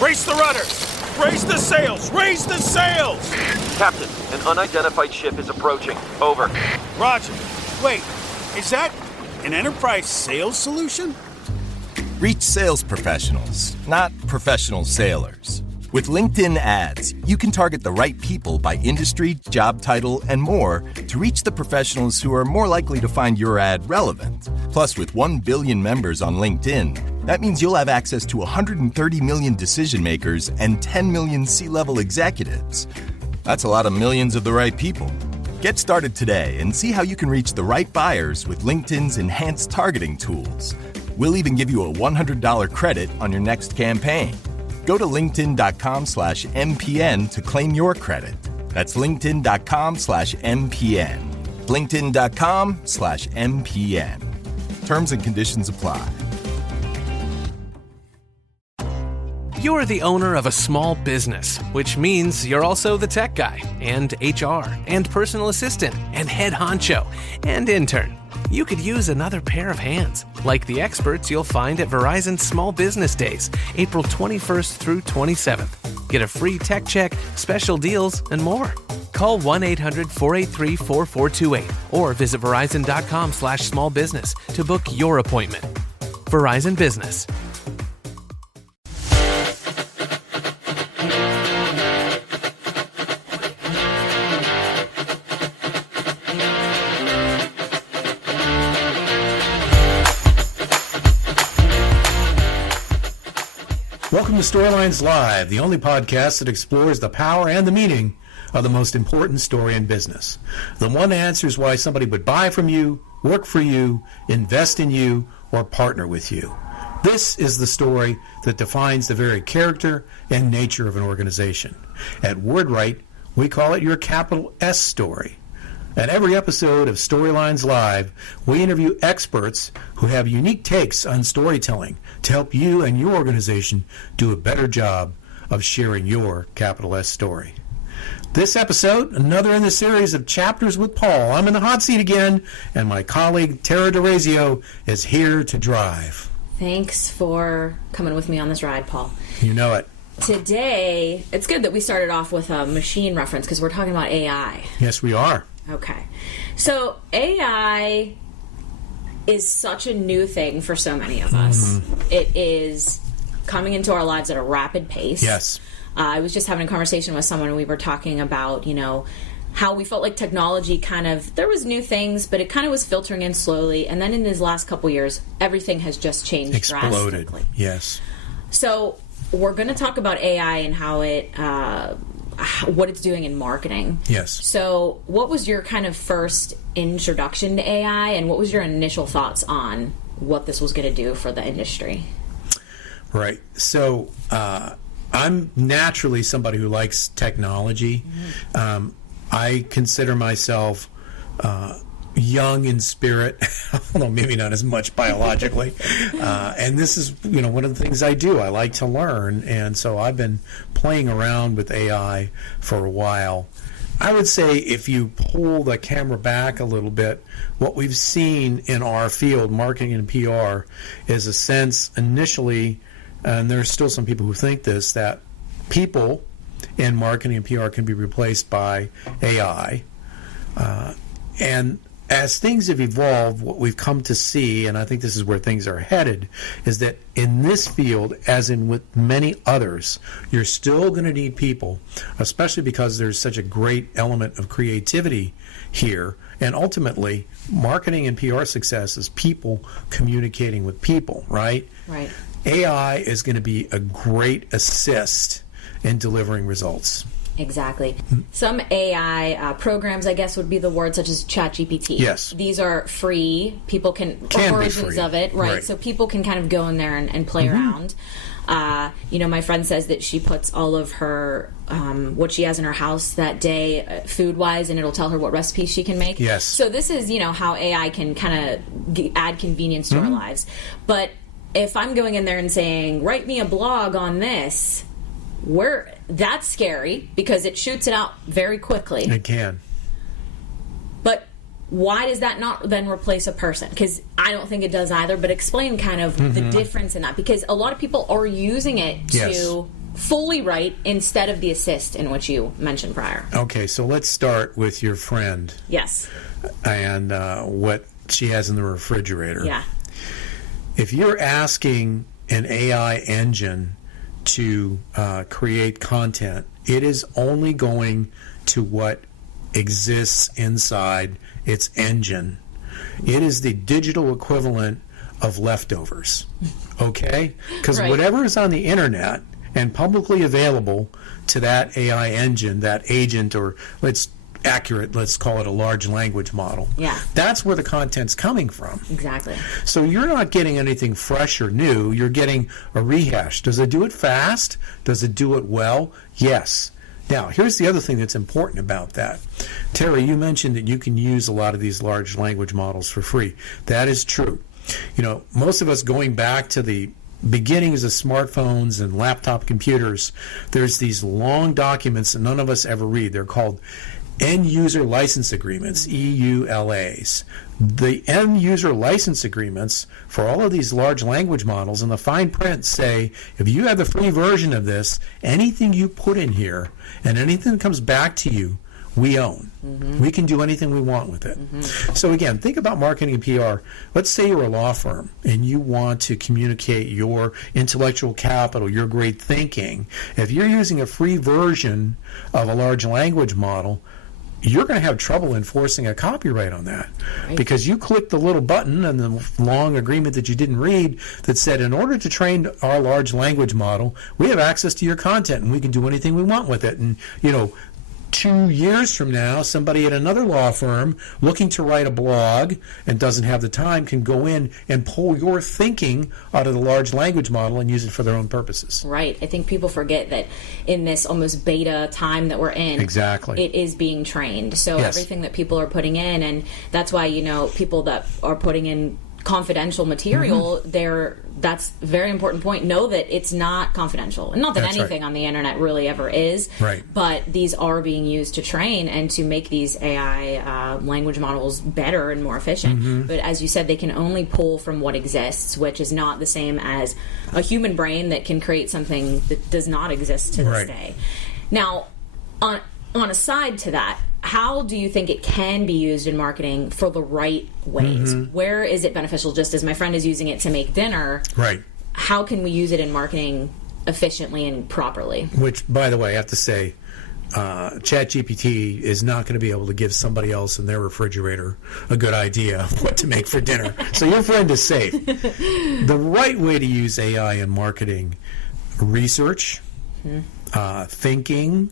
Raise the rudders! Raise the sails! Raise the sails! Captain, an unidentified ship is approaching. Over. Roger. Wait, is that an enterprise sales solution? Reach sales professionals, not professional sailors. With LinkedIn ads, you can target the right people by industry, job title, and more to reach the professionals who are more likely to find your ad relevant. Plus, with 1 billion members on LinkedIn, that means you'll have access to 130 million decision makers and 10 million C-level executives. That's a lot of millions of the right people. Get started today and see how you can reach the right buyers with LinkedIn's enhanced targeting tools. We'll even give you a $100 credit on your next campaign. Go to linkedin.com/MPN to claim your credit. That's linkedin.com/MPN. linkedin.com/MPN. Terms and conditions apply. You're the owner of a small business, which means you're also the tech guy, and HR, and personal assistant, and head honcho, and intern. You could use another pair of hands, like the experts you'll find at Verizon Small Business Days, April 21st through 27th. Get a free tech check, special deals, and more. Call 1-800-483-4428 or visit verizon.com/smallbusiness to book your appointment. Verizon Business. Welcome to Storylines Live, the only podcast that explores the power and the meaning of the most important story in business. The one that answers why somebody would buy from you, work for you, invest in you, or partner with you. This is the story that defines the very character and nature of an organization. At WordWrite, we call it your capital S story. At every episode of Storylines Live, we interview experts who have unique takes on storytelling to help you and your organization do a better job of sharing your capital S story. This episode, another in the series of Chapters with Paul. I'm in the hot seat again, and my colleague Tara DeRazio is here to drive. Thanks for coming with me on this ride, Paul. You know it. Today, it's good that we started off with a machine reference because we're talking about AI. Yes, we are. Okay. So AI is such a new thing for so many of us. It is coming into our lives at a rapid pace. Yes. I was just having a conversation with someone and we were talking about, how we felt like technology there was new things, but it kind of was filtering in slowly. And then in these last couple years, everything has just changed Exploded. drastically. Yes. So we're going to talk about AI and how what it's doing in marketing. Yes. So what was your kind of first introduction to AI, and what was your initial thoughts on what this was going to do for the industry? Right. So I'm naturally somebody who likes technology. I consider myself young in spirit, although maybe not as much biologically. And this is, one of the things I do. I like to learn, and so I've been playing around with AI for a while. I would say if you pull the camera back a little bit, what we've seen in our field, marketing and PR, is a sense initially, and there's still some people who think this, that people in marketing and PR can be replaced by AI. And as things have evolved, what we've come to see, and I think this is where things are headed, is that in this field, as in with many others, you're still going to need people, especially because there's such a great element of creativity here. And ultimately, marketing and PR success is people communicating with people, right? Right. AI is going to be a great assist in delivering results. Exactly. Some AI programs, I guess, would be the word, such as ChatGPT. Yes. These are free. People can versions free. of it, right? So people can kind of go in there and play around. My friend says that she puts all of her what she has in her house that day, food-wise, and it'll tell her what recipes she can make. Yes. So this is, how AI can kind of add convenience to our lives. But if I'm going in there and saying, write me a blog on this, that's scary because it shoots it out very quickly. It can. But why does that not then replace a person? Because I don't think it does either, but explain kind of the difference in that, because a lot of people are using it to fully write instead of the assist in which you mentioned prior. Okay, so let's start with your friend. Yes. And what she has in the refrigerator. Yeah. If you're asking an AI engine to create content, it is only going to what exists inside its engine. It is the digital equivalent of leftovers, okay? Because Right. whatever is on the internet and publicly available to that AI engine, that agent, or let's call it a large language model. Yeah. That's where the content's coming from. Exactly. So you're not getting anything fresh or new. You're getting a rehash. Does it do it fast? Does it do it well? Yes. Now, here's the other thing that's important about that. Terry, you mentioned that you can use a lot of these large language models for free. That is true. You know, most of us going back to the beginnings of smartphones and laptop computers, there's these long documents that none of us ever read. They're called end user license agreements, EULAs. The end user license agreements for all of these large language models and the fine print say, if you have the free version of this, anything you put in here and anything that comes back to you, we own. We can do anything we want with it. So again, think about marketing and PR. Let's say you're a law firm and you want to communicate your intellectual capital, your great thinking. If you're using a free version of a large language model, you're going to have trouble enforcing a copyright on that, because you clicked the little button in the long agreement that you didn't read that said, in order to train our large language model, we have access to your content and we can do anything we want with it. And, you know, 2 years from now, somebody at another law firm looking to write a blog and doesn't have the time can go in and pull your thinking out of the large language model and use it for their own purposes. Right. I think people forget that in this almost beta time that we're in, Exactly. it is being trained. So Yes. everything that people are putting in, and that's why, you know, people that are putting in confidential material, that's a very important point. Know that it's not confidential. And not that That's right. anything on the internet really ever is, Right. but these are being used to train and to make these AI language models better and more efficient. But as you said, they can only pull from what exists, which is not the same as a human brain that can create something that does not exist to this Right. day. Now, on a side to that, how do you think it can be used in marketing for the right ways? Where is it beneficial? Just as my friend is using it to make dinner, Right. how can we use it in marketing efficiently and properly? Which, by the way, I have to say, ChatGPT is not going to be able to give somebody else in their refrigerator a good idea of what to make for dinner. So your friend is safe. The right way to use AI in marketing: research, thinking.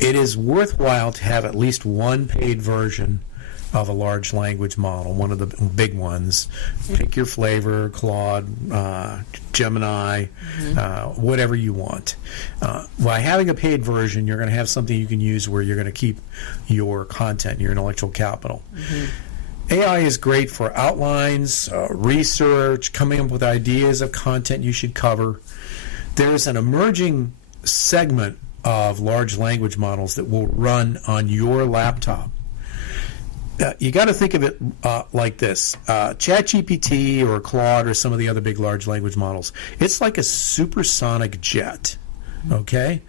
It is worthwhile to have at least one paid version of a large language model, one of the big ones. Pick your flavor, Claude, Gemini, whatever you want. By having a paid version, you're going to have something you can use where you're going to keep your content, your intellectual capital. AI is great for outlines, research, coming up with ideas of content you should cover. There's an emerging segment of large language models that will run on your laptop. You got to think of it like this. ChatGPT or Claude or some of the other big large language models, it's like a supersonic jet, okay?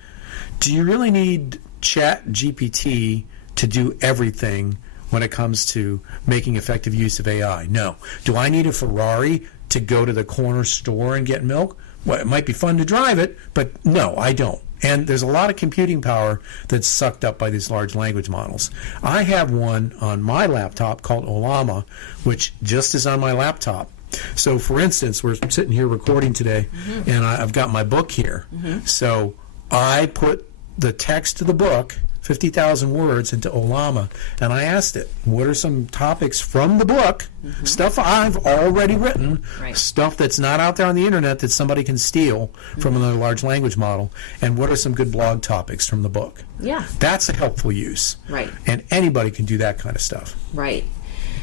Do you really need ChatGPT to do everything when it comes to making effective use of AI? No. Do I need a Ferrari to go to the corner store and get milk? Well, it might be fun to drive it, but no, I don't. And there's a lot of computing power that's sucked up by these large language models. I have one on my laptop called Olama, which just is on my laptop. So, for instance, we're sitting here recording today, and I've got my book here. So I put the text of the book, 50,000 words, into Olama, and I asked it, what are some topics from the book, stuff I've already written, stuff that's not out there on the internet that somebody can steal from another large language model, and what are some good blog topics from the book? Yeah. That's a helpful use. Right. And anybody can do that kind of stuff. Right.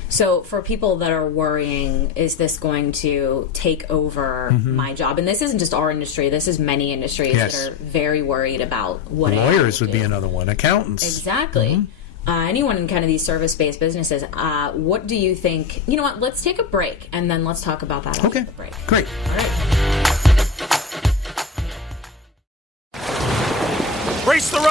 So for people that are worrying, is this going to take over my job? And this isn't just our industry. This is many industries that are very worried about what AI Lawyers will would be do. another one. Accountants. Exactly. Anyone in kind of these service-based businesses, what do you think? You know what? Let's take a break, and then let's talk about that after Okay. the break. Great. All right.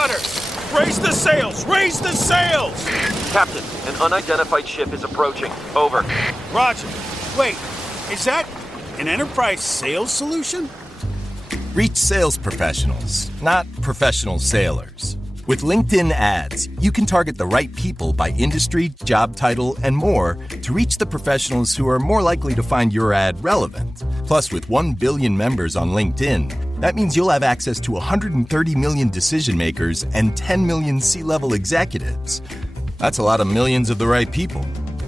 Rudders! Raise the sails! Raise the sails! Captain, an unidentified ship is approaching. Over. Roger. Wait, is that an enterprise sales solution? Reach sales professionals, not professional sailors. With LinkedIn ads, you can target the right people by industry, job title, and more to reach the professionals who are more likely to find your ad relevant. Plus, with 1 billion members on LinkedIn, that means you'll have access to 130 million decision makers and 10 million C-level executives. That's a lot of millions of the right people.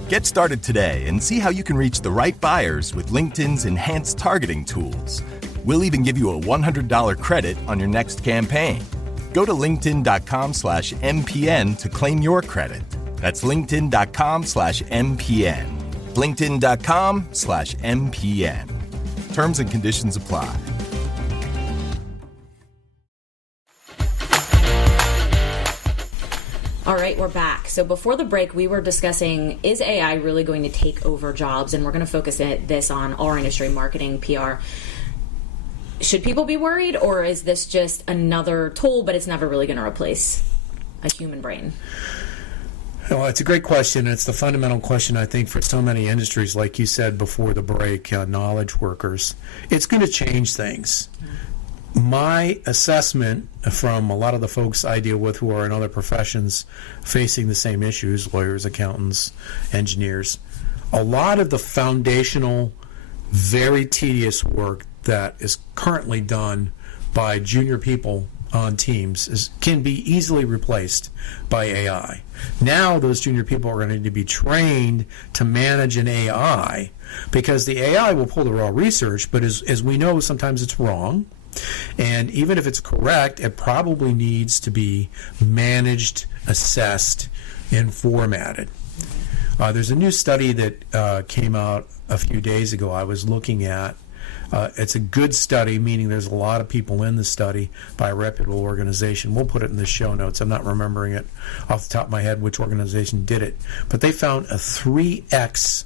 Get started today and see how you can reach the right buyers with LinkedIn's enhanced targeting tools. We'll even give you a $100 credit on your next campaign. Go to linkedin.com/MPN to claim your credit. That's linkedin.com/MPN. linkedin.com/MPN. Terms and conditions apply. All right, we're back. So before the break, we were discussing, is AI really going to take over jobs? And we're going to focus this on our industry, marketing, PR. Should people be worried, or is this just another tool, but it's never really going to replace a human brain? Well, it's a great question. It's the fundamental question, I think, for so many industries, like you said before the break, knowledge workers. It's going to change things. My assessment from a lot of the folks I deal with who are in other professions facing the same issues, lawyers, accountants, engineers, a lot of the foundational, very tedious work that is currently done by junior people on teams can be easily replaced by AI. Now those junior people are going to need to be trained to manage an AI, because the AI will pull the raw research, but as we know, sometimes it's wrong. And even if it's correct, it probably needs to be managed, assessed, and formatted. There's a new study that came out a few days ago I was looking at. It's a good study, meaning there's a lot of people in the study by a reputable organization. We'll put it in the show notes. I'm not remembering it off the top of my head which organization did it. But they found a 3x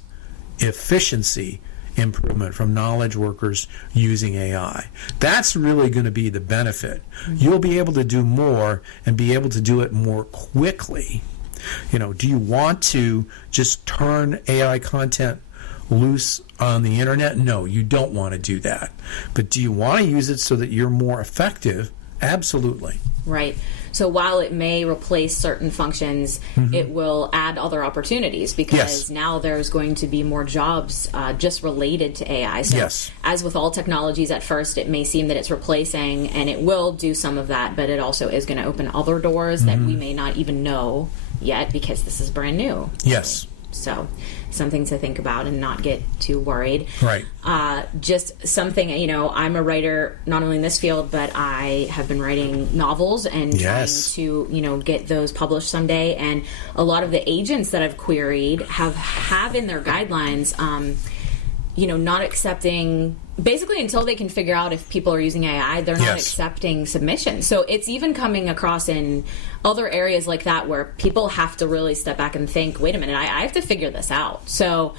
efficiency improvement from knowledge workers using AI. That's really going to be the benefit. You'll be able to do more and be able to do it more quickly. You know, do you want to just turn AI content loose on the internet? No, you don't want to do that. But do you want to use it so that you're more effective? Absolutely. Right. So while it may replace certain functions, it will add other opportunities, because now there's going to be more jobs just related to AI. So as with all technologies, at first it may seem that it's replacing, and it will do some of that, but it also is going to open other doors that we may not even know yet, because this is brand new. Yes. So something to think about and not get too worried. Right. Just something, you know, I'm a writer not only in this field, but I have been writing novels and trying to, you know, get those published someday. And a lot of the agents that I've queried have in their guidelines, you know, not accepting, basically until they can figure out if people are using AI, they're not accepting submissions. So it's even coming across in other areas like that where people have to really step back and think, wait a minute, I have to figure this out. So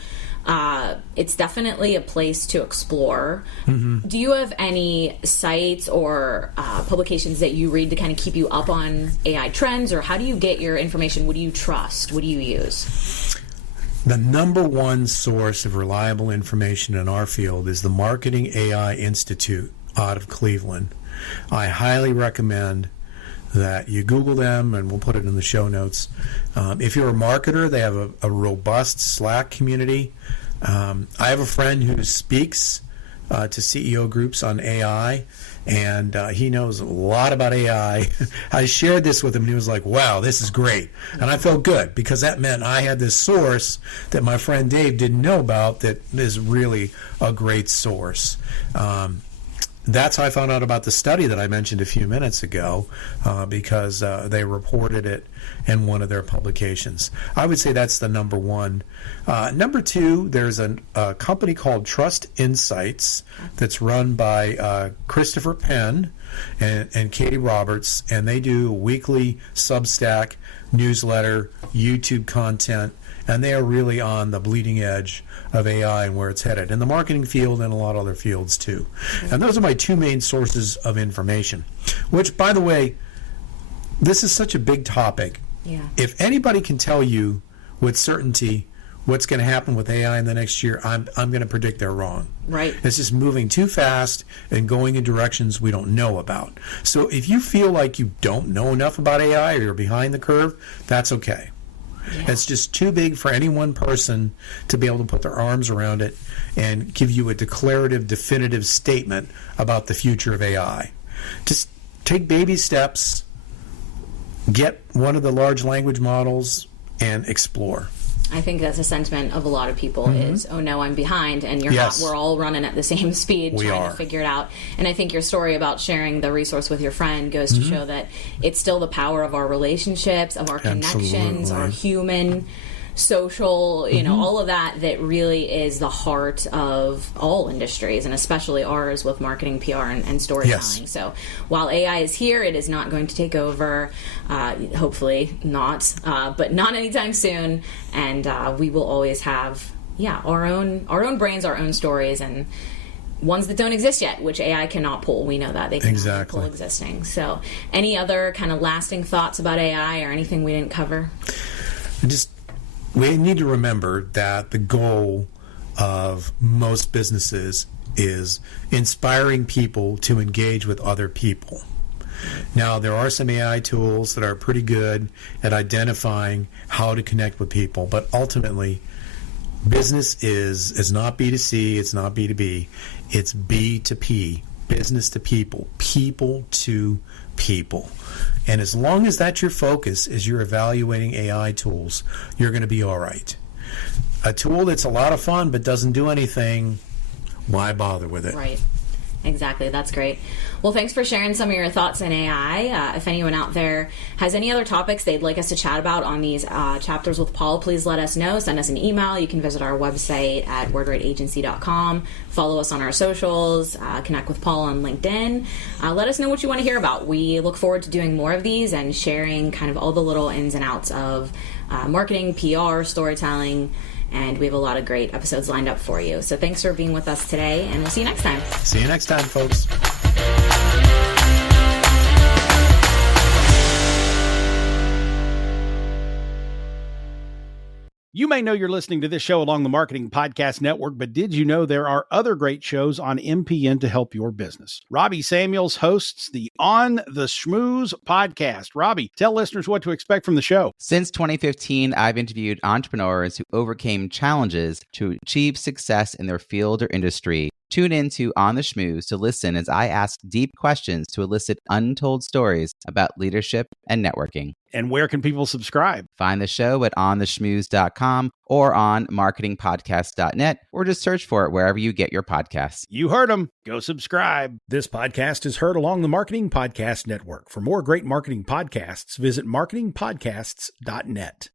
it's definitely a place to explore. Do you have any sites or publications that you read to kind of keep you up on AI trends, or how do you get your information? What do you trust? What do you use? The number one source of reliable information in our field is the Marketing AI Institute out of Cleveland. I highly recommend that you Google them, and we'll put it in the show notes. If you're a marketer, they have a robust Slack community. I have a friend who speaks to CEO groups on AI, and he knows a lot about AI. I shared this with him, and he was like, wow, this is great. And I felt good, because that meant I had this source that my friend Dave didn't know about that is really a great source. That's how I found out about the study that I mentioned a few minutes ago, because they reported it in one of their publications. I would say that's the number one. Number two, there's a company called Trust Insights that's run by Christopher Penn and Katie Roberts, and they do weekly Substack, newsletter, YouTube content, and they are really on the bleeding edge of AI and where it's headed, in the marketing field and a lot of other fields too. And those are my two main sources of information, which, by the way, this is such a big topic. Yeah. If anybody can tell you with certainty what's going to happen with AI in the next year, I'm going to predict they're wrong. Right. It's just moving too fast and going in directions we don't know about. So if you feel like you don't know enough about AI or you're behind the curve, that's okay. Yeah. It's just too big for any one person to be able to put their arms around it and give you a declarative, definitive statement about the future of AI. Just take baby steps, get one of the large language models, and explore. I think that's a sentiment of a lot of people is, oh no, I'm behind, and we're all running at the same speed trying to figure it out. And I think your story about sharing the resource with your friend goes to show that it's still the power of our relationships, of our connections, our human, social, all of that really is the heart of all industries, and especially ours with marketing, PR, and storytelling. Yes. So while AI is here, it is not going to take over, hopefully not, but not anytime soon, and we will always have our own brains, our own stories, and ones that don't exist yet, which AI cannot pull. We know that. They cannot pull existing. So any other kind of lasting thoughts about AI or anything we didn't cover? We need to remember that the goal of most businesses is inspiring people to engage with other people. Now, there are some AI tools that are pretty good at identifying how to connect with people, but ultimately, business is not B2C, it's not B2B, it's B2P, business to people, people to people. And as long as that's your focus, as you're evaluating AI tools, you're going to be all right. A tool that's a lot of fun but doesn't do anything, why bother with it? Right. Exactly. That's great. Well, thanks for sharing some of your thoughts on AI. If anyone out there has any other topics they'd like us to chat about on these chapters with Paul, please let us know. Send us an email. You can visit our website at wordrateagency.com. Follow us on our socials. Connect with Paul on LinkedIn. Let us know what you want to hear about. We look forward to doing more of these and sharing kind of all the little ins and outs of marketing, PR, storytelling, and we have a lot of great episodes lined up for you. So thanks for being with us today, and we'll see you next time. See you next time, folks. You may know you're listening to this show along the Marketing Podcast Network, but did you know there are other great shows on MPN to help your business? Robbie Samuels hosts the On the Schmooze podcast. Robbie, tell listeners what to expect from the show. Since 2015, I've interviewed entrepreneurs who overcame challenges to achieve success in their field or industry. Tune in to On the Schmooze to listen as I ask deep questions to elicit untold stories about leadership and networking. And where can people subscribe? Find the show at ontheschmooze.com or on marketingpodcast.net, or just search for it wherever you get your podcasts. You heard them. Go subscribe. This podcast is heard along the Marketing Podcast Network. For more great marketing podcasts, visit marketingpodcasts.net.